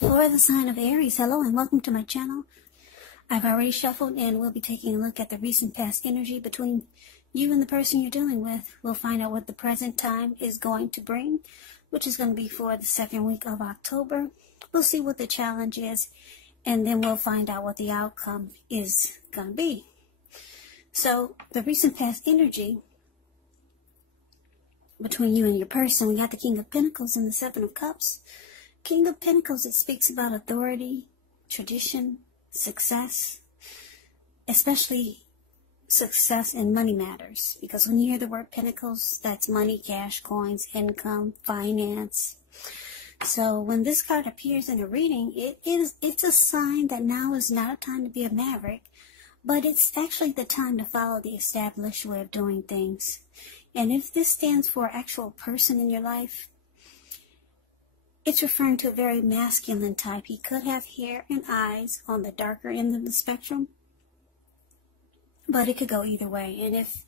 For the sign of Aries, hello and welcome to my channel. I've already shuffled and we'll be taking a look at the recent past energy between you and the person you're dealing with. We'll find out what the present time is going to bring, which is going to be for the second week of October. We'll see what the challenge is, and then we'll find out what the outcome is going to be. So, the recent past energy between you and your person, we got the King of Pentacles and the Seven of Cups. King of Pentacles, it speaks about authority, tradition, success, especially success in money matters. Because when you hear the word Pentacles, that's money, cash, coins, income, finance. So when this card appears in a reading, it's a sign that now is not a time to be a maverick, but it's actually the time to follow the established way of doing things. And if this stands for actual person in your life, it's referring to a very masculine type. He could have hair and eyes on the darker end of the spectrum, but it could go either way. And if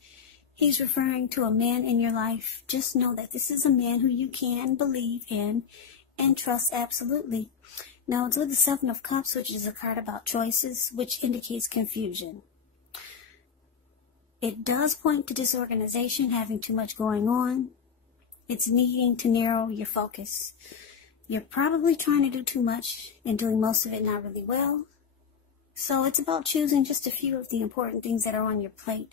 he's referring to a man in your life, just know that this is a man who you can believe in and trust absolutely. Now, it's with the Seven of Cups, which is a card about choices, which indicates confusion. It does point to disorganization, having too much going on. It's needing to narrow your focus. You're probably trying to do too much and doing most of it not really well. So it's about choosing just a few of the important things that are on your plate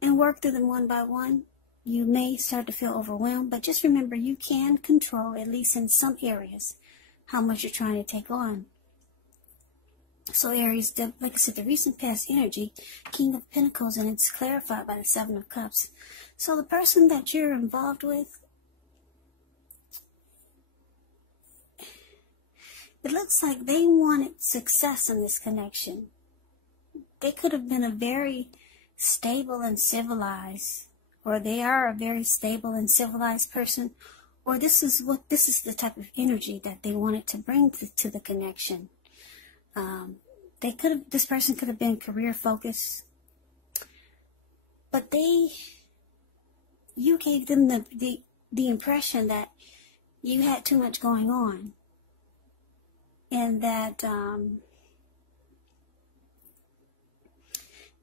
and work through them one by one. You may start to feel overwhelmed, but just remember you can control, at least in some areas, how much you're trying to take on. So Aries, like I said, the recent past energy, King of Pentacles, and it's clarified by the Seven of Cups. So the person that you're involved with, it looks like they wanted success in this connection. They could have been a very stable and civilized, or they are a very stable and civilized person, or this is the type of energy that they wanted to bring to the connection. This person could have been career focused, but you gave them the impression that you had too much going on. And that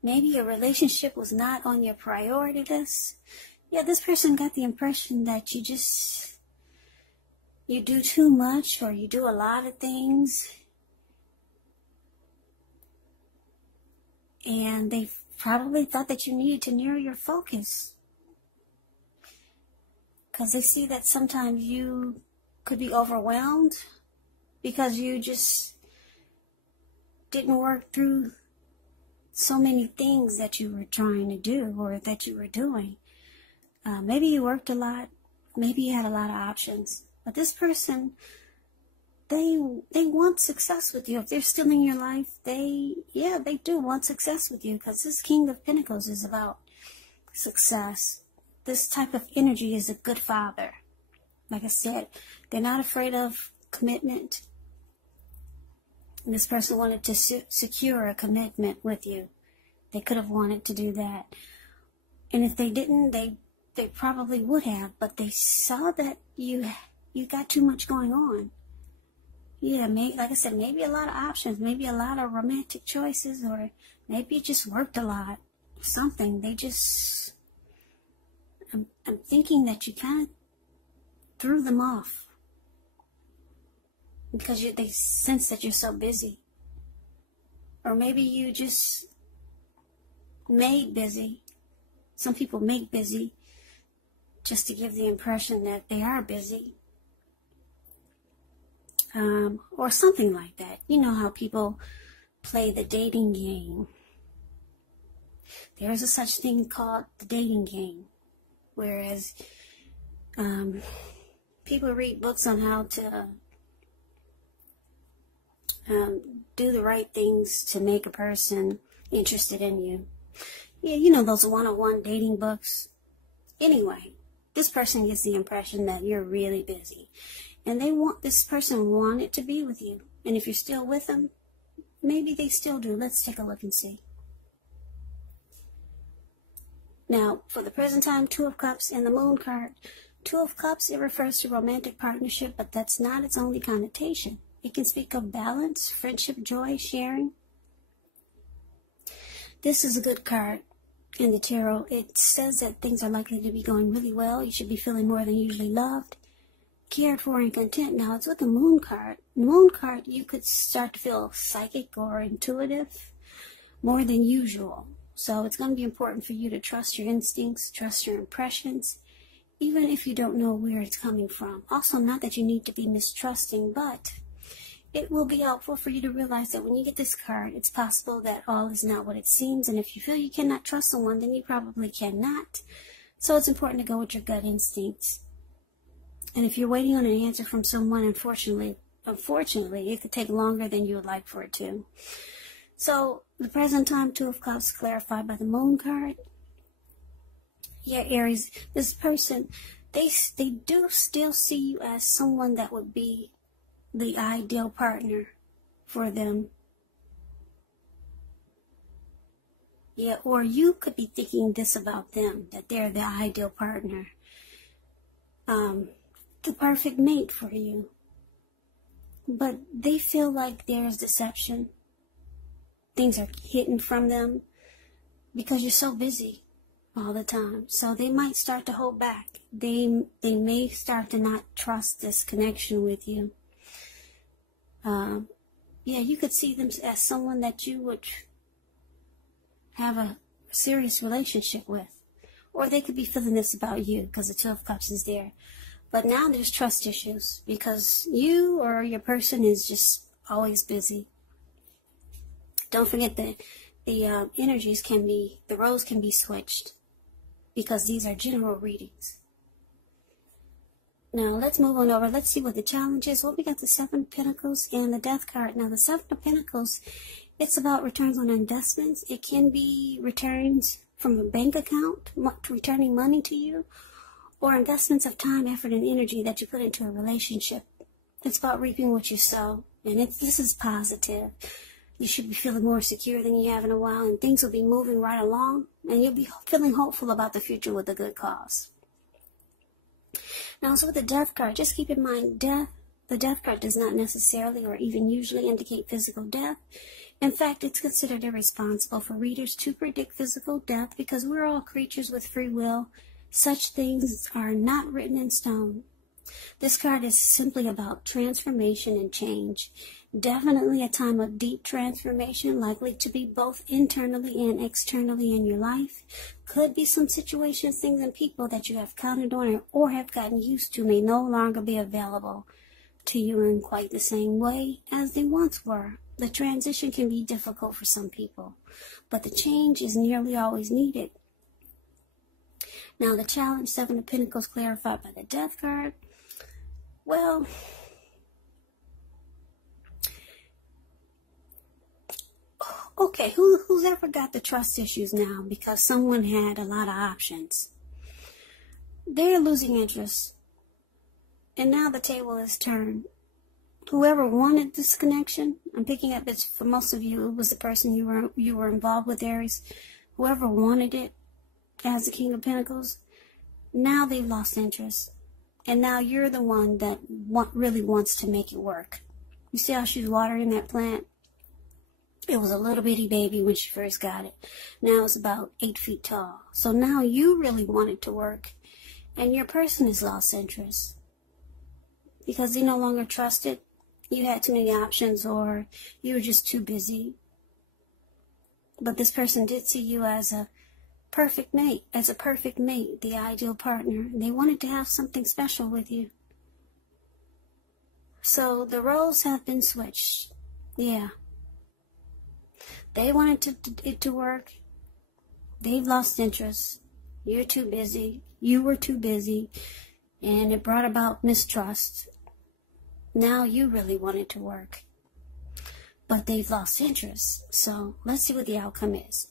maybe a relationship was not on your priority list. Yeah, this person got the impression that you do too much, or you do a lot of things. And they probably thought that you needed to narrow your focus, because they see that sometimes you could be overwhelmed because you just didn't work through so many things that you were trying to do or that you were doing. Maybe you worked a lot. Maybe you had a lot of options. But this person, they want success with you. If they're still in your life, they do want success with you, because this King of Pentacles is about success. This type of energy is a good father. Like I said, they're not afraid of commitment. And this person wanted to secure a commitment with you. They could have wanted to do that. And if they didn't, they probably would have. But they saw that you got too much going on. Yeah, like I said, maybe a lot of options. Maybe a lot of romantic choices. Or maybe you just worked a lot. Something. I'm thinking that you kind of threw them off, because they sense that you're so busy. Or maybe you just made busy. Some people make busy just to give the impression that they are busy. Or something like that. You know how people play the dating game. There is a such thing called the dating game. Whereas people read books on how to do the right things to make a person interested in you. Yeah, you know those one-on-one dating books. Anyway, this person gets the impression that you're really busy. And this person wanted to be with you. And if you're still with them, maybe they still do. Let's take a look and see. Now, for the present time, Two of Cups and the Moon card. Two of Cups, it refers to romantic partnership, but that's not its only connotation. It can speak of balance, friendship, joy, sharing. This is a good card in the tarot. It says that things are likely to be going really well. You should be feeling more than usually loved, cared for, and content. Now, it's with the moon card. The moon card, you could start to feel psychic or intuitive more than usual. So it's going to be important for you to trust your instincts, trust your impressions, even if you don't know where it's coming from. Also, not that you need to be mistrusting, but it will be helpful for you to realize that when you get this card, it's possible that all is not what it seems. And if you feel you cannot trust someone, then you probably cannot. So it's important to go with your gut instincts. And if you're waiting on an answer from someone, unfortunately, it could take longer than you would like for it to. So the present time, Two of Cups, clarified by the moon card. Yeah, Aries, this person, they do still see you as someone that would be the ideal partner for them. Yeah, or you could be thinking this about them, that they're the ideal partner. The perfect mate for you. But they feel like there's deception. Things are hidden from them because you're so busy all the time. So they might start to hold back. They may start to not trust this connection with you. Yeah, you could see them as someone that you would have a serious relationship with. Or they could be feeling this about you because the Two of Cups is there. But now there's trust issues because you or your person is just always busy. Don't forget that the energies can be, the roles can be switched because these are general readings. Now, let's move on over. Let's see what the challenge is. Well, we got the Seven of Pentacles and the Death card. Now, the Seven of Pentacles, it's about returns on investments. It can be returns from a bank account, returning money to you, or investments of time, effort, and energy that you put into a relationship. It's about reaping what you sow, and this is positive. You should be feeling more secure than you have in a while, and things will be moving right along, and you'll be feeling hopeful about the future with a good cause. Now, so with the Death card, just keep in mind, the Death card does not necessarily or even usually indicate physical death. In fact, it's considered irresponsible for readers to predict physical death because we're all creatures with free will. Such things are not written in stone. This card is simply about transformation and change. Definitely a time of deep transformation, likely to be both internally and externally in your life. Could be some situations, things, and people that you have counted on or have gotten used to may no longer be available to you in quite the same way as they once were. The transition can be difficult for some people, but the change is nearly always needed. Now, the challenge, Seven of Pentacles, clarified by the Death card. Well, okay, who's ever got the trust issues now because someone had a lot of options? They're losing interest, and now the table is turned. Whoever wanted this connection, I'm picking up it's for most of you, it was the person you were involved with, Aries. Whoever wanted it as the King of Pentacles, now they've lost interest. And now you're the one that really wants to make it work. You see how she's watering that plant? It was a little bitty baby when she first got it. Now it's about 8 feet tall. So now you really want it to work. And your person has lost interest. Because they no longer trust it. You had too many options or you were just too busy. But this person did see you as a perfect mate, the ideal partner. They wanted to have something special with you. So the roles have been switched. Yeah. They wanted it to work. They've lost interest. You're too busy. You were too busy. And it brought about mistrust. Now you really want it to work. But they've lost interest. So let's see what the outcome is.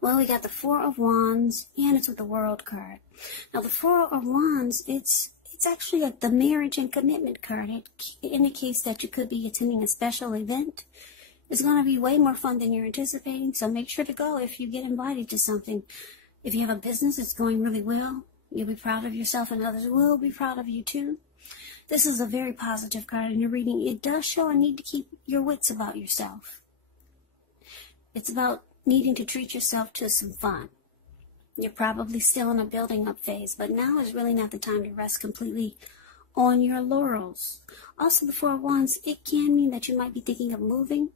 Well, we got the Four of Wands, and it's with the World card. Now, the Four of Wands, it's actually the marriage and commitment card. It indicates that you could be attending a special event. It's going to be way more fun than you're anticipating, so make sure to go if you get invited to something. If you have a business that's going really well, you'll be proud of yourself, and others will be proud of you too. This is a very positive card in your reading. It does show a need to keep your wits about yourself. It's about needing to treat yourself to some fun. You're probably still in a building up phase, but now is really not the time to rest completely on your laurels. Also, the Four of Wands, it can mean that you might be thinking of moving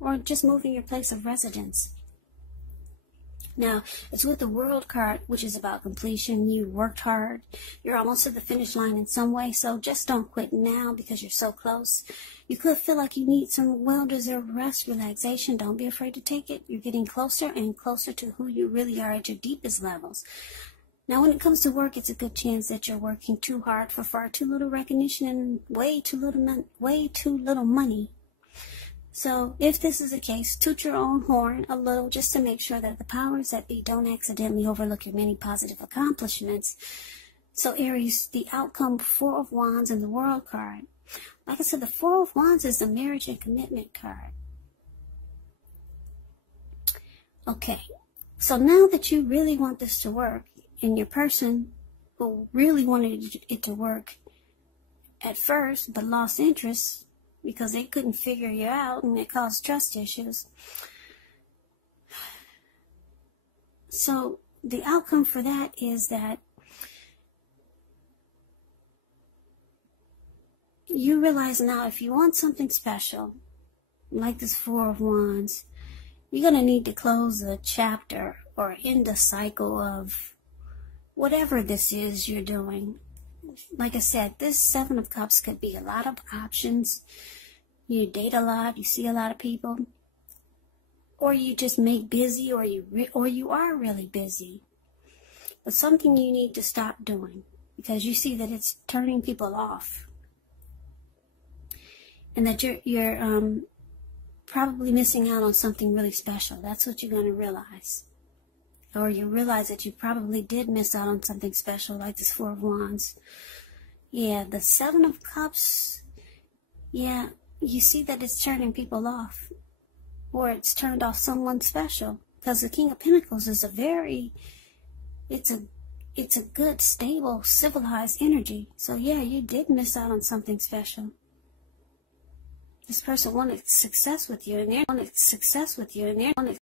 or just moving your place of residence. Now, it's with the World card, which is about completion. You worked hard. You're almost to the finish line in some way, so just don't quit now because you're so close. You could feel like you need some well-deserved rest, relaxation. Don't be afraid to take it. You're getting closer and closer to who you really are at your deepest levels. Now, when it comes to work, it's a good chance that you're working too hard for far too little recognition and way too little money. So, if this is the case, toot your own horn a little just to make sure that the powers that be don't accidentally overlook your many positive accomplishments. So, Aries, the outcome, Four of Wands and the World card. Like I said, the Four of Wands is the marriage and commitment card. Okay, so now that you really want this to work, and your person who really wanted it to work at first but lost interest because they couldn't figure you out and it caused trust issues. So the outcome for that is that you realize now if you want something special, like this Four of Wands, you're going to need to close a chapter or end a cycle of whatever this is you're doing. Like I said, this Seven of Cups could be a lot of options. You date a lot, you see a lot of people, or you just make busy, or you are really busy. But something you need to stop doing because you see that it's turning people off, and that you're probably missing out on something really special. That's what you're going to realize. Or you realize that you probably did miss out on something special, like this Four of Wands. Yeah, the Seven of Cups, yeah, you see that it's turning people off. Or it's turned off someone special. Because the King of Pentacles is it's a good, stable, civilized energy. So yeah, you did miss out on something special. This person wanted success with you, and they're